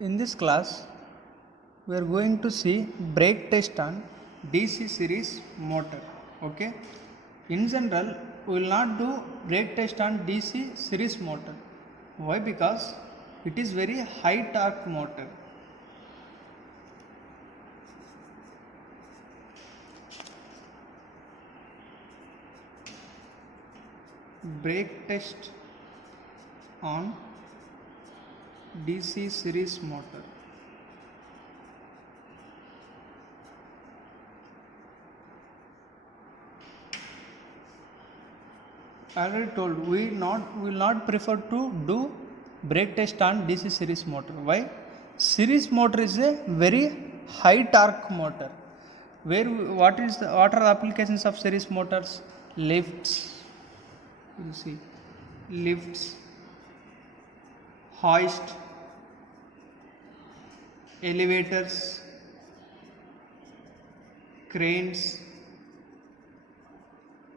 In this class, we are going to see brake test on DC series motor. Okay. In general, we will not do brake test on DC series motor. Why? Because it is very high torque motor. Brake test on DC series motor. I already told we will not prefer to do brake test on DC series motor. Why? Series motor is a very high torque motor. What are the applications of series motors? Lifts. You see, lifts, hoist, elevators, cranes,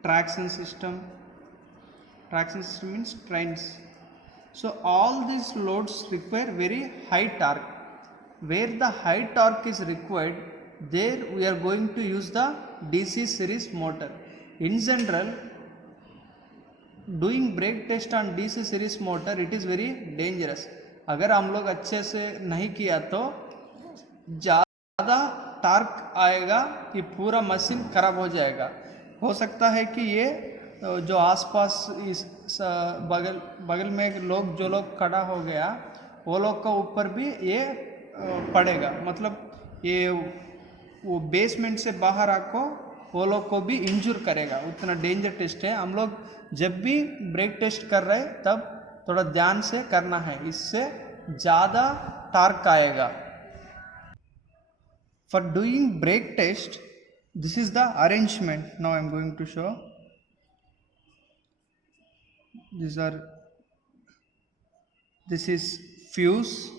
traction system. Traction system means trains. So all these loads require very high torque. Where the high torque is required, there we are going to use the DC series motor. In general, doing brake test on DC series motor, it is very dangerous. अगर हम लोग अच्छे से नहीं किया तो ज़्यादा torque आएगा कि पूरा मशीन खराब हो जाएगा. हो सकता है कि ये जो आसपास इस बगल में जो लोग खड़ा हो गया वो लोग का ऊपर भी ये पड़ेगा. मतलब ये वो बेसमेंट से बाहर आको वो लोग को भी इंजूर करेगा. उतना डेंजर टेस्ट है. हम लोग जब भी ब्रेक टेस्ट कर रहे तब थोड़ा ध्यान से करना है, इससे ज़्यादा टार्क आएगा. For doing brake test, this is the arrangement. Now I am going to show. This is fuse.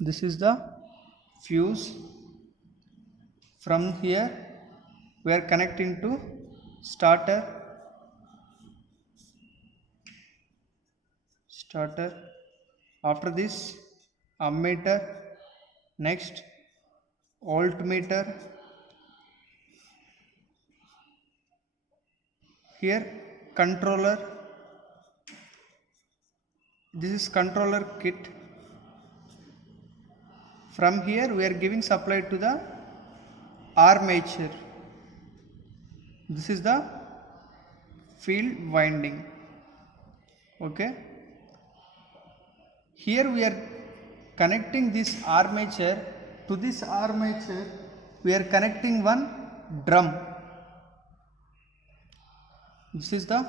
This is the fuse. From here we are connecting to starter. After this, ammeter. Next, voltmeter. Here controller. This is controller kit. From here we are giving supply to the armature. This is the field winding. Okay. Here we are connecting this armature. To this armature we are connecting one drum. This is the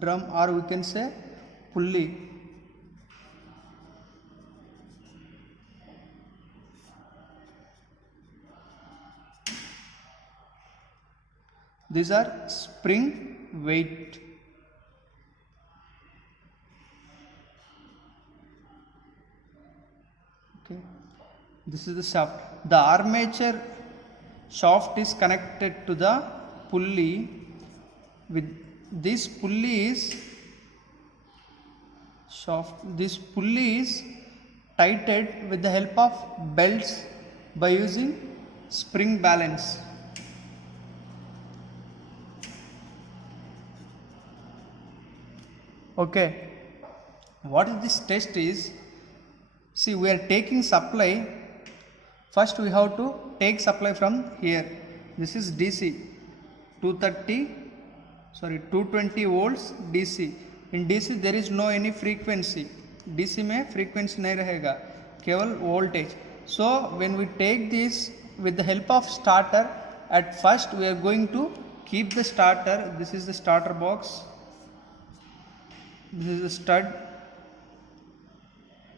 drum, or we can say pulley. These are spring weight. Okay. This is the shaft. The armature shaft is connected to the pulley. With this pulley is tightened with the help of belts by using spring balance. Okay, what is this test is? See, we are taking supply. First we have to take supply from here. This is DC 220 volts DC. In DC there is no any frequency. DC में frequency नहीं रहेगा, केवल voltage. So when we take this with the help of starter, at first we are going to keep the starter. This is the starter box. This is the stud.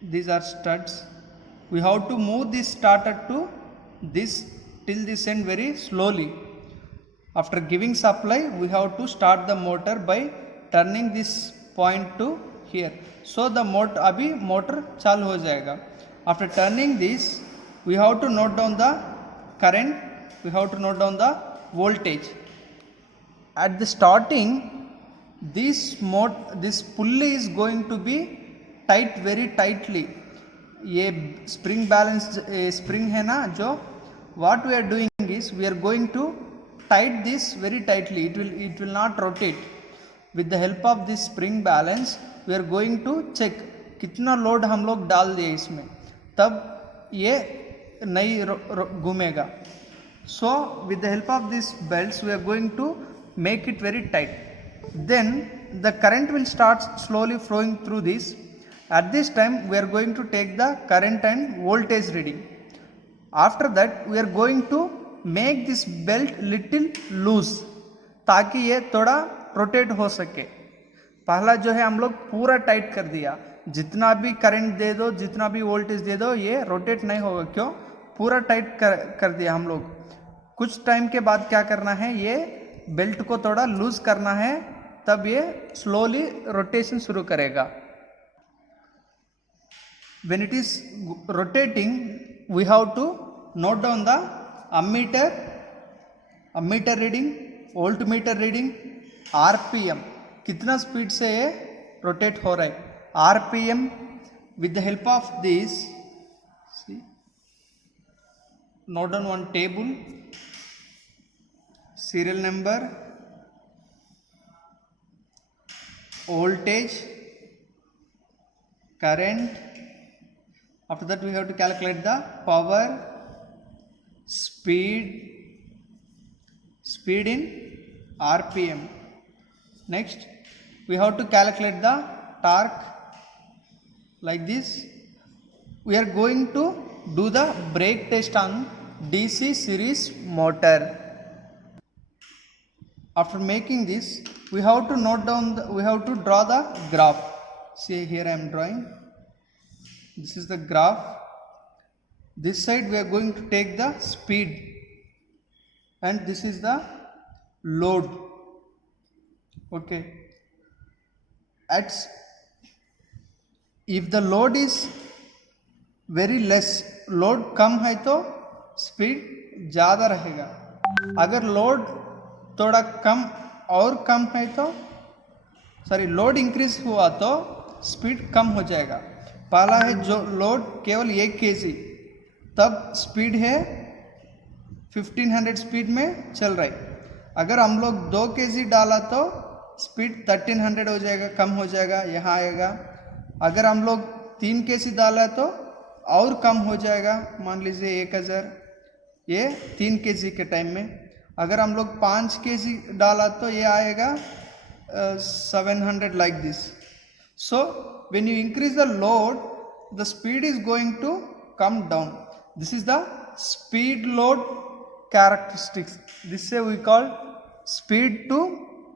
These are studs. We have to move this starter to this till this end very slowly. After giving supply, we have to start the motor by turning this point to here. So the motor अभी motor चालू हो जाएगा. After turning this, we have to note down the current. We have to note down the voltage. At the starting, this pulley is going to be tight very tightly. ये spring balance spring है ना, जो what we are doing is we are going to tight this very tightly. It will not rotate. With the help of this spring balance we are going to check कितना load हम लोग डाल दिए इसमें, तब ये नहीं घूमेगा. So with the help of these belts we are going to make it very tight. Then the current will start slowly flowing through this. At this time we are going to take the current and voltage reading. After that we are going to make this belt little loose ताकि ये थोड़ा rotate हो सके. पहला जो है हम लोग पूरा टाइट कर दिया, जितना भी करंट दे दो, जितना भी वोल्टेज दे दो, ये रोटेट नहीं होगा. क्यों? पूरा टाइट कर दिया हम लोग. कुछ टाइम के बाद क्या करना है, ये बेल्ट को थोड़ा लूज करना है, तब ये स्लोली रोटेशन शुरू करेगा. When it is rotating we have to note down the ammeter reading, voltmeter reading, RPM, कितना स्पीड से ये रोटेट हो रहा है, RPM. with the help of this, see, note down one table, serial number, voltage, current. After that we have to calculate the power, speed in RPM. Next we have to calculate the torque. Like this we are going to do the brake test on DC series motor. After making this we have to note down we have to draw the graph. See, here I am drawing. This is the graph. This side we are going to take the speed and this is the load. Okay, if the load is very less, load कम है तो speed ज़्यादा रहेगा. अगर load थोड़ा कम और कम है तो load increase हुआ तो स्पीड कम हो जाएगा. पहला है जो लोड केवल 1 kg, तब स्पीड है 1500 स्पीड में चल रहा है. अगर हम लोग 2 kg डाला तो स्पीड 1300 हो जाएगा, कम हो जाएगा, यहाँ आएगा. अगर हम लोग 3 kg डाला तो और कम हो जाएगा, मान लीजिए 1000, ये 3 kg के टाइम में. अगर हम लोग 5 kg डाला तो ये आएगा 700, like this. So when you increase the load the speed is going to come down. This is the speed load characteristics. This way we call speed to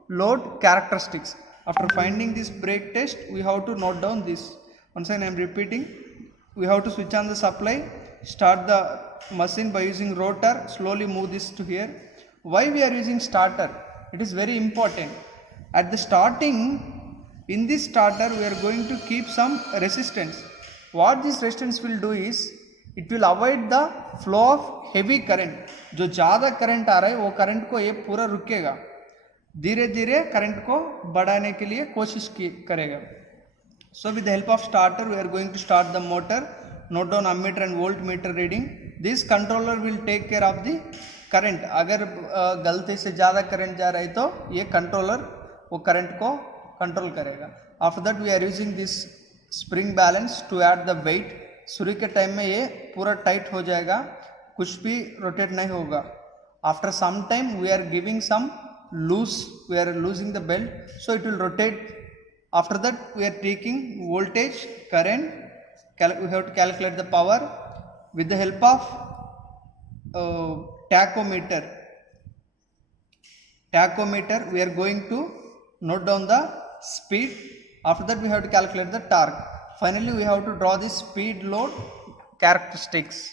load characteristics. After finding this brake test we have to note down this. Once again I am repeating, we have to switch on the supply, start the machine by using rotor, slowly move this to here. Why we are using starter? It is very important. At the starting, in this starter we are going to keep some resistance. What this resistance will do is it will avoid the flow of heavy current. जो ज़्यादा current आ रहा है वो current को ये पूरा रुकेगा, धीरे धीरे करंट को बढ़ाने के लिए कोशिश करेगा. So with the help of starter we are going to start the motor. Note down ammeter and voltmeter reading. This controller will take care of the current. अगर गलती से ज़्यादा करंट जा रहा है तो ये कंट्रोलर वो करंट को कंट्रोल करेगा. After that we are using this spring balance to add the weight. शुरू के टाइम में ये पूरा टाइट हो जाएगा, कुछ भी रोटेट नहीं होगा. After some time we are giving some loose, we are losing the belt, so it will rotate. After that we are taking voltage, current, we have to calculate the power with the help of tachometer. We are going to note down the speed. After that we have to calculate the torque. Finally we have to draw the speed load characteristics.